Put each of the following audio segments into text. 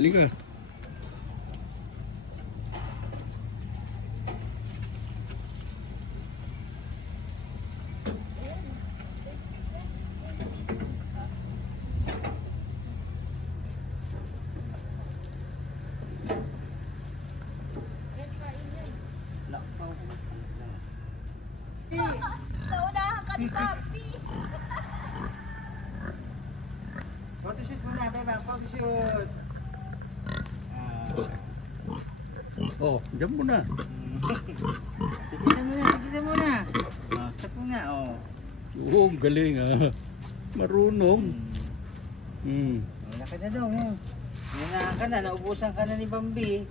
Halika. Naunahan ka ni Papi. Photoshoot muna, beba. Photoshoot. Oh, diyan mo na. Tigilan muna. Stop muna, oh. Oo, galing ah. Marunong. Wala ka na daw, eh. Nangahan ka na, naubusan ka na ni Bambi.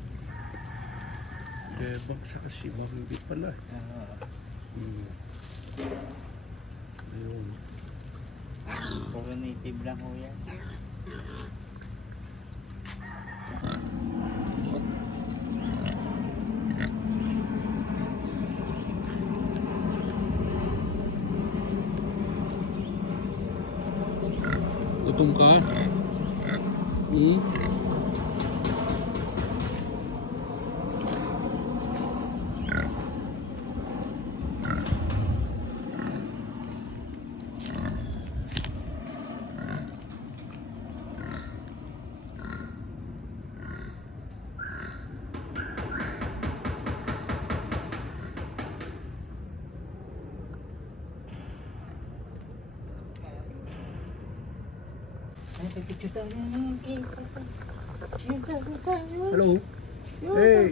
Bebang sa kasi hindi pala. Ayun. Puro native lang ho yan. Gutom ka? Ay, pipicture tayo. Hello? Hey!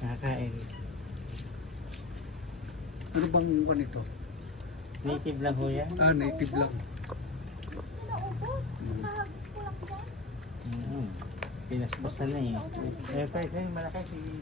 Nakakain. Ano bang one ito? Native lang ho yan. Ah, native lang. Naubos. Kahagis ko lang yan. Pinaspasan na eh. Eh, pa isa yung malaki si